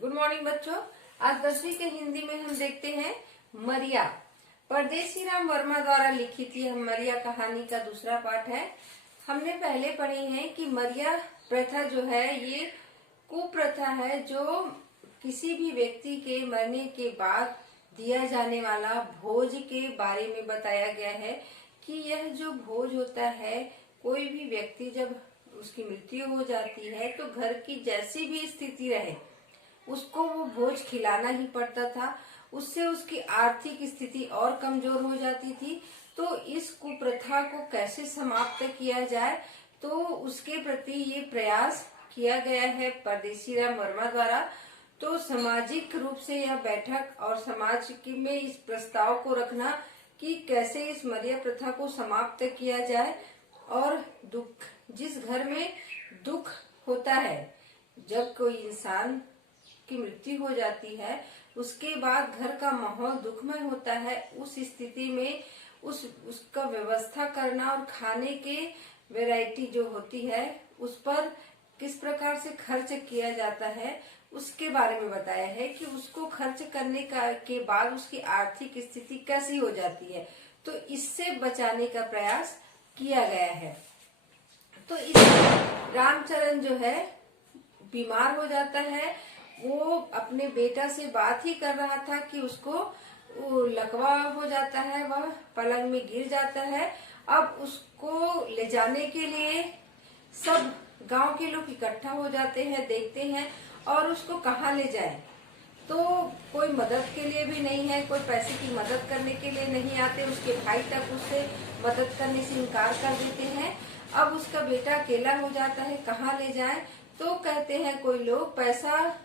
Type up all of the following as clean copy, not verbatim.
Good morning बच्चों। आज 10वीं के हिंदी में हम देखते हैं मरिया। परदेसी राम वर्मा द्वारा लिखित यह मरिया कहानी का दूसरा पाठ है। हमने पहले पढ़े हैं कि मरिया प्रथा जो है ये कुप्रथा है जो किसी भी व्यक्ति के मरने के बाद दिया जाने वाला भोज के बारे में बताया गया है कि यह जो भोज होता है, कोई भी व्यक्ति जब उसकी मृत्यु हो जाती है तो घर की जैसी भी स्थिति रहे उसको वो भोज खिलाना ही पड़ता था। उससे उसकी आर्थिक स्थिति और कमजोर हो जाती थी। तो इस कुप्रथा को कैसे समाप्त किया जाए, तो उसके प्रति ये प्रयास किया गया है परदेसी राम वर्मा द्वारा। तो सामाजिक रूप से यह बैठक और समाज में इस प्रस्ताव को रखना कि कैसे इस मरिया प्रथा को समाप्त किया जाए। और दुख, जिस घर में दुख होता है, जब कोई इंसान की मृत्यु हो जाती है उसके बाद घर का माहौल दुखमय होता है। उस स्थिति में उसका व्यवस्था करना और खाने के वैरायटी जो होती है उस पर किस प्रकार से खर्च किया जाता है उसके बारे में बताया है कि उसको खर्च करने के बाद उसकी आर्थिक स्थिति कैसी हो जाती है। तो इससे बचाने का प्रयास किया गया है। तो इस रामचरण जो है बीमार हो जाता है। वो अपने बेटा से बात ही कर रहा था कि उसको लकवा हो जाता है, वह पलंग में गिर जाता है। अब उसको ले जाने के लिए सब गांव के लोग इकट्ठा हो जाते हैं, देखते हैं और उसको कहाँ ले जाए। तो कोई मदद के लिए भी नहीं है, कोई पैसे की मदद करने के लिए नहीं आते। उसके भाई तक उससे मदद करने से इनकार कर देते हैं। अब उसका बेटा अकेला हो जाता है, कहाँ ले जाए। तो कहते हैं कोई लोग पैसा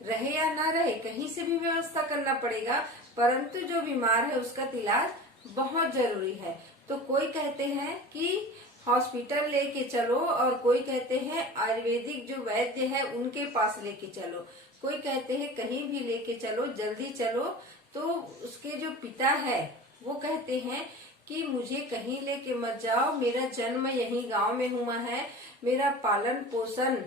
रहे या ना रहे कहीं से भी व्यवस्था करना पड़ेगा, परंतु जो बीमार है उसका इलाज बहुत जरूरी है। तो कोई कहते हैं कि हॉस्पिटल लेके चलो और कोई कहते हैं आयुर्वेदिक जो वैद्य है उनके पास लेके चलो, कोई कहते हैं कहीं भी लेके चलो, जल्दी चलो। तो उसके जो पिता है वो कहते हैं कि मुझे कहीं लेके मत जाओ, मेरा जन्म यहीं गांव में हुआ है, मेरा पालन पोषण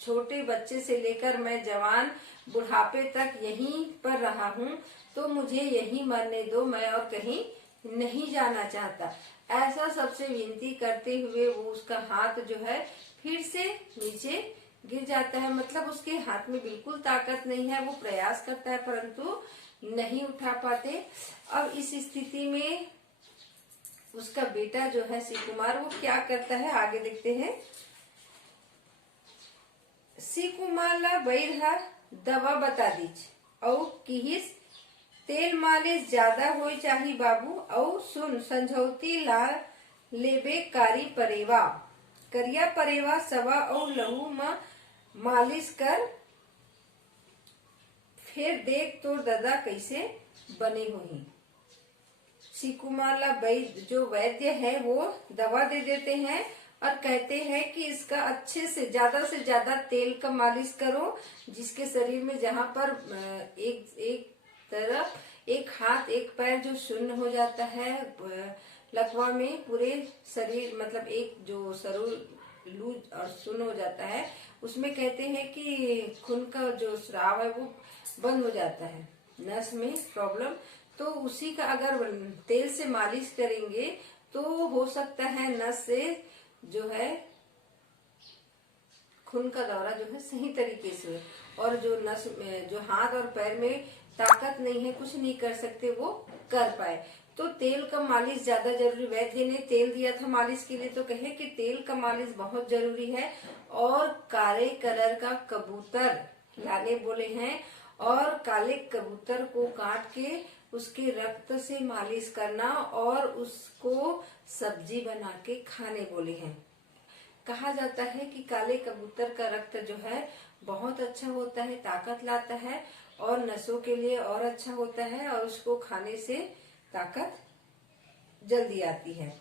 छोटे बच्चे से लेकर मैं जवान बुढ़ापे तक यहीं पर रहा हूँ, तो मुझे यहीं मरने दो, मैं और कहीं नहीं जाना चाहता। ऐसा सबसे विनती करते हुए वो उसका हाथ जो है फिर से नीचे गिर जाता है। मतलब उसके हाथ में बिल्कुल ताकत नहीं है, वो प्रयास करता है परंतु नहीं उठा पाते। अब इस स्थिति में उसका बेटा जो है शिव कुमार वो क्या करता है आगे देखते हैं। शिव कुमार ला बैरहा दवा बता दीज और किहिस तेल मालिश ज्यादा हो चाही बाबू, और सुन संझौती ला लेबे कारी परेवा, करिया परेवा सवा और लहू में मालिश कर, फिर देख तोर दादा कैसे बने होही। शिव कुमार ला जो वैद्य है वो दवा दे देते हैं और कहते हैं कि इसका अच्छे से ज्यादा तेल का मालिश करो, जिसके शरीर में जहाँ पर एक तरफ एक हाथ एक पैर जो शून्य हो जाता है लकवा में, पूरे शरीर मतलब एक जो शरीर लूज और शून्य हो जाता है उसमें कहते हैं कि खून का जो स्राव है वो बंद हो जाता है, नस में प्रॉब्लम। तो उसी का अगर तेल से मालिश करेंगे तो हो सकता है नस से जो है खून का दौरा जो है सही तरीके से, और जो नस में जो हाथ और पैर में ताकत नहीं है, कुछ नहीं कर सकते, वो कर पाए। तो तेल का मालिश ज्यादा जरूरी, वैद्य ने तेल दिया था मालिश के लिए तो कहे कि तेल का मालिश बहुत जरूरी है। और काले कलर का कबूतर लाने बोले हैं और काले कबूतर को काट के उसके रक्त से मालिश करना और उसको सब्जी बना के खाने बोले हैं। कहा जाता है कि काले कबूतर का रक्त जो है बहुत अच्छा होता है, ताकत लाता है और नसों के लिए और अच्छा होता है और उसको खाने से ताकत जल्दी आती है।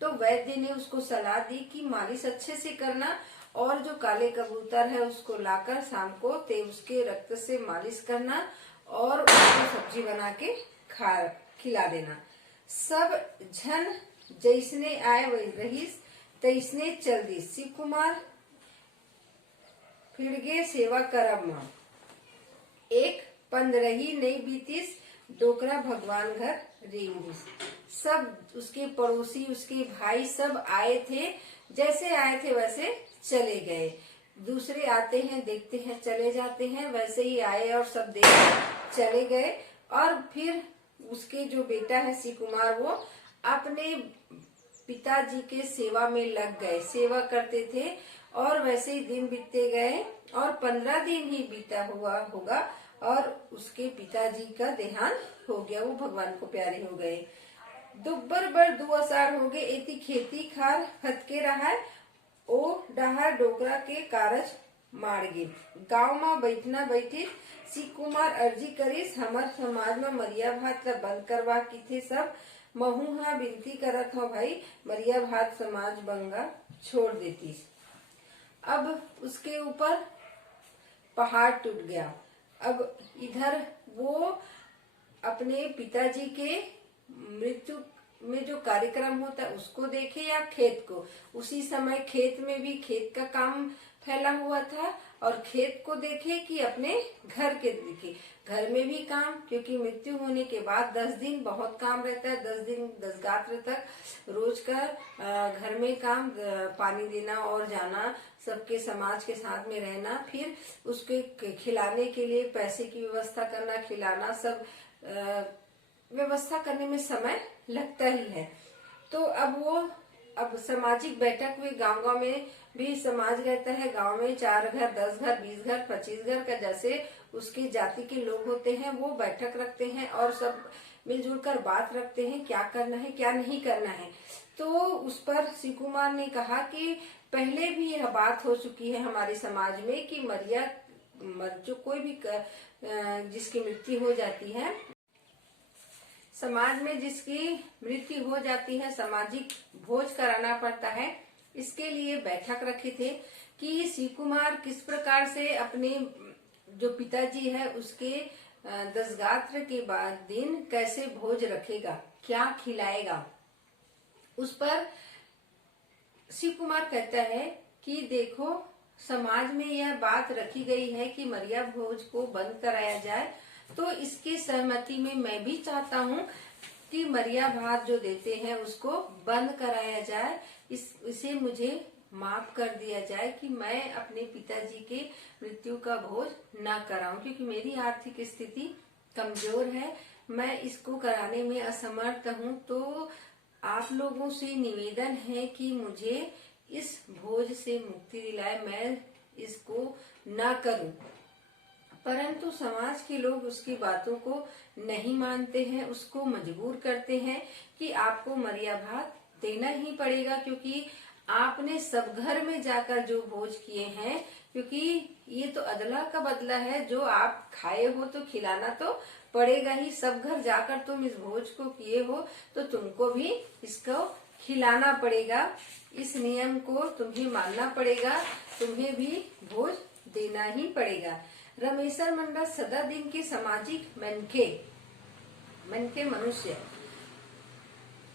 तो वैद्य ने उसको सलाह दी कि मालिश अच्छे से करना और जो काले कबूतर है उसको लाकर शाम को उसके रक्त से मालिश करना और उसको सब्जी बना के खिला देना। सब झन जैसने आए वही रहीस तैसने चल दी। शिव कुमार फिरगे सेवा करब मां। एक 15 नहीं बीतीस डोकरा भगवान घर रेंगूस। सब उसके पड़ोसी, उसके भाई सब आए थे, जैसे आए थे वैसे चले गए। दूसरे आते हैं, देखते हैं, चले जाते हैं, वैसे ही आए और सब देख चले गए। और फिर उसके जो बेटा है शिव कुमार, वो अपने पिताजी के सेवा में लग गए, सेवा करते थे। और वैसे ही दिन बीतते गए और 15 दिन ही बीता हुआ होगा और उसके पिताजी का देहांत हो गया। वो भगवान को प्यारे हो गए। दुब्बर बर 2 असार हो गए, एती खेती खार फतके रहा है, ओ डहार डोकरा के कारज मार्गे। गांव में बैठना बैठे शिव कुमार अर्जी करीस, हमार समाज में मरिया भात ला बंद करवा की थे सब। महू हा विनती करत हो भाई, मरिया भात समाज बंगा छोड़ देती। अब उसके ऊपर पहाड़ टूट गया। अब इधर वो अपने पिताजी के मृत्यु में जो कार्यक्रम होता है उसको देखे या खेत को। उसी समय खेत में भी खेत का काम फैला हुआ था और खेत को देखे कि अपने घर के देखे। घर में भी काम, क्योंकि मृत्यु होने के बाद 10 दिन बहुत काम रहता है। 10 दिन 10 गात्र तक रोज का घर में काम, पानी देना और जाना, सबके समाज के साथ में रहना, फिर उसके खिलाने के लिए पैसे की व्यवस्था करना, खिलाना, सब व्यवस्था करने में समय लगता ही है। तो अब सामाजिक बैठक हुई। गांव में भी समाज रहता है। गांव में 4 घर, 10 घर, 20 घर, 25 घर का जैसे उसके जाति के लोग होते हैं, वो बैठक रखते हैं और सब मिलजुल कर बात रखते हैं, क्या करना है क्या नहीं करना है। तो उस पर शिव कुमार ने कहा कि पहले भी यह बात हो चुकी है हमारे समाज में कि मरिया जो कोई भी जिसकी मृत्यु हो जाती है, समाज में जिसकी मृत्यु हो जाती है, सामाजिक भोज कराना पड़ता है। इसके लिए बैठक रखे थे कि शिव कुमार किस प्रकार से अपने जो पिताजी है उसके 10 गात्र के बाद दिन कैसे भोज रखेगा, क्या खिलाएगा। उस पर शिव कुमार कहता है कि देखो, समाज में यह बात रखी गई है कि मरिया भोज को बंद कराया जाए, तो इसकी सहमति में मैं भी चाहता हूँ कि मरिया भात जो देते हैं उसको बंद कराया जाए। इसे मुझे माफ कर दिया जाए कि मैं अपने पिताजी के मृत्यु का भोज ना कराऊं, क्योंकि मेरी आर्थिक स्थिति कमजोर है, मैं इसको कराने में असमर्थ हूँ। तो आप लोगों से निवेदन है कि मुझे इस भोज से मुक्ति दिलाए, मैं इसको ना करूं। परंतु समाज के लोग उसकी बातों को नहीं मानते हैं, उसको मजबूर करते हैं कि आपको मरिया भात देना ही पड़ेगा, क्योंकि आपने सब घर में जाकर जो भोज किए हैं, क्योंकि ये तो अदला का बदला है, जो आप खाए हो तो खिलाना तो पड़ेगा ही। सब घर जाकर तुम इस भोज को किए हो तो तुमको भी इसको खिलाना पड़ेगा। इस नियम को तुम्हें मानना पड़ेगा, तुम्हें भी भोज देना ही पड़ेगा। रमेशर मंडल सदा दिन के सामाजिक मनके मनुष्य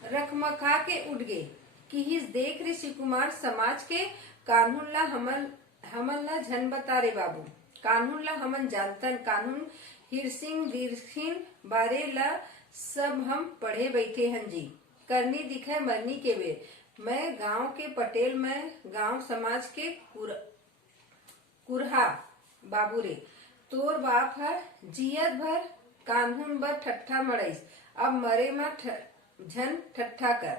रखमखा के उठ गए कि हिस देख ऋषि कुमार समाज के कानून ला हमन ला झन बता रे बाबू, कानून ला हमन जानतन, कानून हिरसिंग दीर्घिन बारे ला सब हम पढ़े बैठे हन जी। करनी दिखे मरनी के बेर, मैं गांव के पटेल, मैं गांव समाज के कुरहा बाबू रे, तोर बाप हर जियत भर कानून बर ठट्ठा मड़ाइस, अब मरे मा झन ठट्ठा कर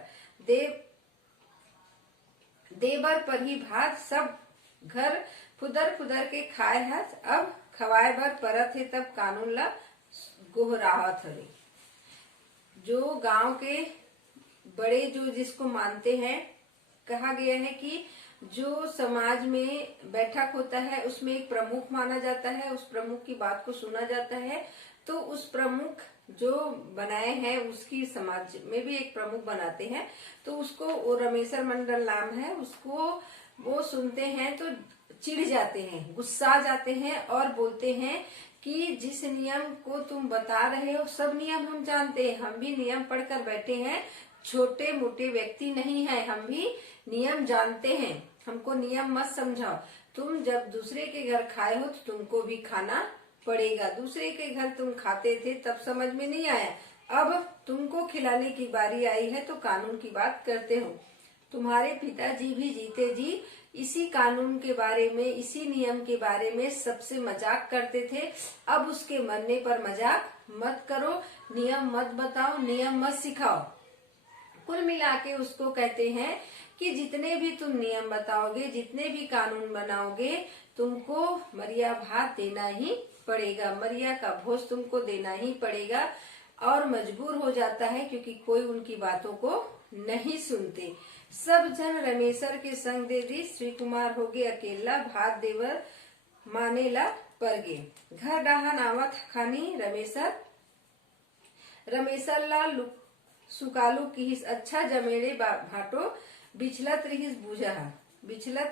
देबर पर ही भात, सब घर फुदर फुदर के खाए हस, अब खवाए भर परत है, तब कानून ला गोहराहत हरे। जो गांव के बड़े जो जिसको मानते हैं, कहा गया है कि जो समाज में बैठक होता है उसमें एक प्रमुख माना जाता है, उस प्रमुख की बात को सुना जाता है। तो उस प्रमुख जो बनाए हैं उसकी समाज में भी एक प्रमुख बनाते हैं, तो उसको वो रमेशर मंडल नाम है, उसको वो सुनते हैं तो चिढ़ जाते हैं, गुस्सा जाते हैं और बोलते हैं कि जिस नियम को तुम बता रहे हो सब नियम हम जानते हैं, हम भी नियम पढ़कर बैठे हैं, छोटे मोटे व्यक्ति नहीं है, हम भी नियम जानते हैं, हमको नियम मत समझाओ। तुम जब दूसरे के घर खाए हो तो तुमको भी खाना पड़ेगा। दूसरे के घर तुम खाते थे तब समझ में नहीं आया, अब तुमको खिलाने की बारी आई है तो कानून की बात करते हो। तुम्हारे पिताजी भी जीते जी इसी कानून के बारे में, इसी नियम के बारे में सबसे मजाक करते थे। अब उसके मरने पर मजाक मत करो, नियम मत बताओ, नियम मत सिखाओ। कुल मिला के उसको कहते हैं कि जितने भी तुम नियम बताओगे, जितने भी कानून बनाओगे, तुमको मरिया भात देना ही पड़ेगा, मरिया का भोज तुमको देना ही पड़ेगा। और मजबूर हो जाता है क्योंकि कोई उनकी बातों को नहीं सुनते। सब जन रमेशर के संग दे दी, श्री कुमार हो गए अकेला, भात देवर मानेला परगे। घर डाहन आवत खानी रमेशर ला सुकालू किहिस, अच्छा जमेड़े भाटो बिछलत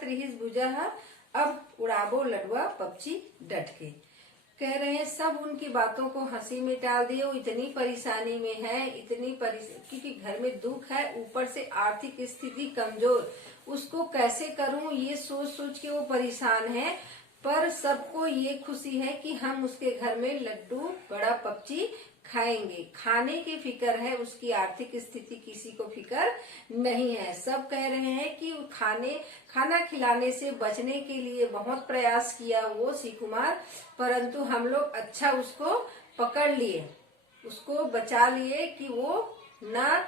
रहिस बुझा, अब उड़ाबो लडुआ पक्षी डट के। कह रहे हैं सब उनकी बातों को हंसी में टाल दिए। वो इतनी परेशानी में है, क्योंकि घर में दुख है, ऊपर से आर्थिक स्थिति कमजोर, उसको कैसे करूं ये सोच सोच के वो परेशान है। पर सबको ये खुशी है कि हम उसके घर में लड्डू बड़ा पक्षी खाएंगे। खाने की फिक्र है, उसकी आर्थिक स्थिति किसी को फिक्र नहीं है। सब कह रहे हैं कि खाना खिलाने से बचने के लिए बहुत प्रयास किया वो श्री कुमार, परंतु हम लोग अच्छा उसको पकड़ लिए, उसको बचा लिए कि वो ना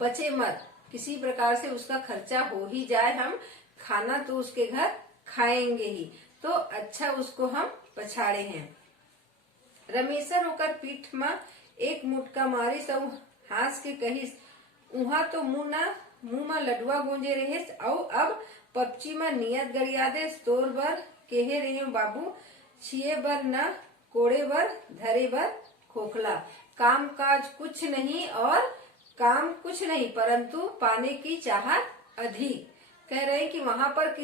बचे मत, किसी प्रकार से उसका खर्चा हो ही जाए, हम खाना तो उसके घर खाएंगे ही, तो अच्छा उसको हम पछाड़े हैं। रमेशर होकर पीठ में एक मुटका मारी, सब हास के कहिस, उहा तो मुंह में लडुआ गूंजे रहे, और अब पपची में नियत गरिया दे, तोर बर केहे रहे बाबू, छिए बर न कोड़े बर, धरे बर खोखला। काम काज कुछ नहीं और काम कुछ नहीं, परंतु पाने की चाहत अधिक। कह रहे हैं कि वहां पर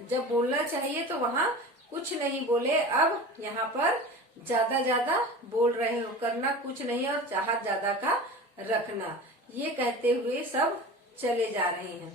जब बोलना चाहिए तो वहां कुछ नहीं बोले, अब यहाँ पर ज्यादा बोल रहे हो, करना कुछ नहीं और चाहत ज्यादा का रखना। ये कहते हुए सब चले जा रहे हैं।